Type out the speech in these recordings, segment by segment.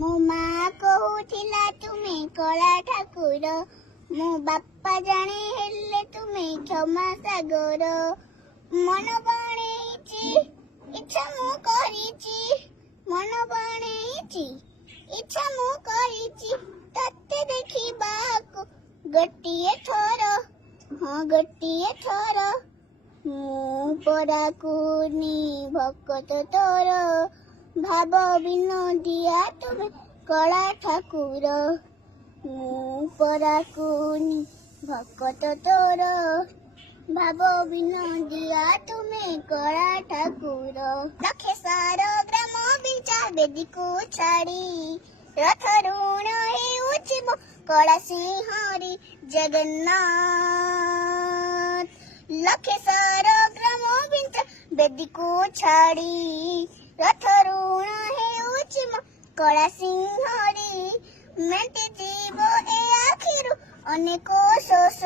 मो माँ कहूथिला तुमे कला ठाकुर मो बापा जाने हेले तुमे क्षमा सागर मन बणेइची इच्छा मु करिची मन बणेइची इच्छा मु करिची तते देखिबाकु गोटिए थोर हाँ गोटिए थोर मु पराकुनी भकत तोर भाव विनोदिया तुमे कला ठाकुर मु पराकुनी भकत तोर भाव विनोदिया तुमे कला ठाकुर लखे सार ग्राम बिचा बेदी को छाड़ी रथ ऋण हेउछि मो कला सिंहरी जगन्नाथ लखे सार ग्राम बिचा बेदी को छाड़ी रथ ऋण हेउछि मो कला सिंहरी मेटे जीव ए आखिरु अनेको शोष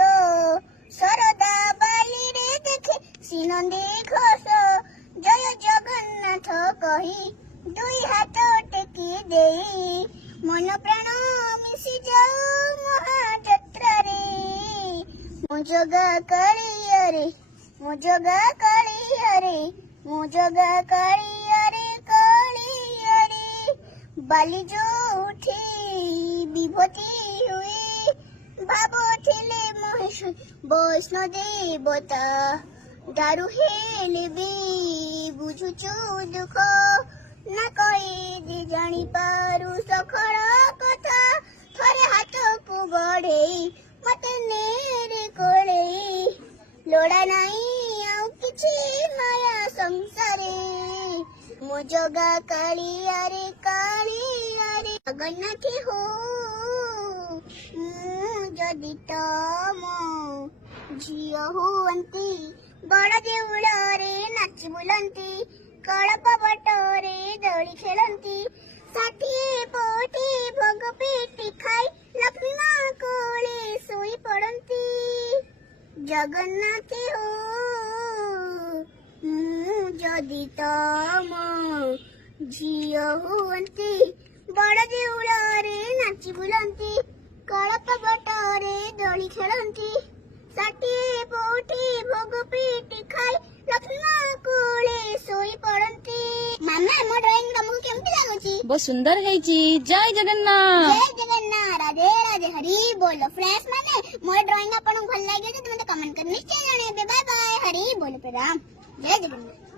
सरदा बाली रे देखे सिनंदी घोष जय जगन्नाथ कही दुई हाथ टेकी देई मन प्राण मिशि जाऊ महाजत्रा रे मो जगा कालियारे मो जगा कालियारे मो जगा कालियारे कालियारे बाली जो उठी विभूति हुई भाबो थिले महेश वैष्णो देवता दारु हेले भी बुझुचु दुख ना कही जानी पारु सखर कथा थरे हाथ को गढ़ेई मते नेरे कोड़ेई लोड़ा नहीं आउ किछि माया संसारे मो जगा कालियारे कालियारे जगन्नाथ हो जदि तम झियो हुअंती बड़ देउଳରେ नाची बुलंती कଳପ ବଟରେ ଦୋଳି ଖେଳନ୍ତି ଷାଠିଏ ପୋଟି ଭୋଗ ପେଟି ଖାଇ ଲକ୍ଷ୍ମୀ କୋଳେ ଶୋଇ ପଡନ୍ତି ଜଗନ୍ନାଥ ହୋ ମୁଁ ଯଦି ତମ ଝିଅ ହୁଅନ୍ତି ବଡ଼ ଦେଉଳରେ ନାଚି ବୁଲନ୍ତି କଳପ ବଟରେ ଦୋଳି ଖେଳନ୍ତି ଷାଠିଏ ପୋଟି ଭୋଗ ପେଟି ଖାଇ ଲକ୍ଷ୍ମୀ କୋଳେ ଶୋଇ ପଡନ୍ତି। ମାମା ମୋ ଡ୍ରଇଂ ତମକୁ କେମିତି ଲାଗୁଛି? ବହୁତ ସୁନ୍ଦର ହେଇଛି। ଜୟ ଜଗନ୍ନାଥ। ଜୟ ଜଗନ୍ନାଥ। ରାଧେ ରାଧେ ହରି ବୋଲ। ଫ୍ରେଣ୍ଡସ୍ ମାନେ ମୋ ଡ୍ରଇଂ ଆପଣଙ୍କୁ ଭଲ ଲାଗିବ ଯଦି ମତେ କମେଣ୍ଟ କରି ନିଶ୍ଚୟ ଜଣେଇବେ। Bye bye. ହରି ବୋଲ ପ୍ରଣାମ। ଜୟ ଜଗନ୍ନାଥ।